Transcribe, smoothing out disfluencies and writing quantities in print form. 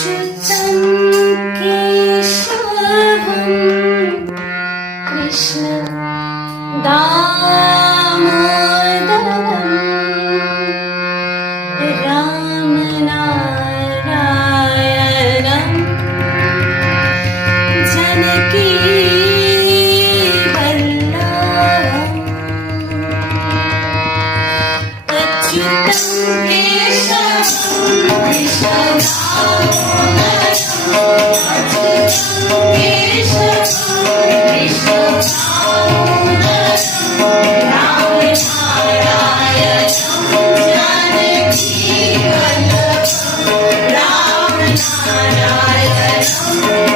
अच्युतं केशवं कृष्ण दामोदरं रामनारायणं जानकी वल्लभम् अच्युतं केशवं कृष्ण Narayana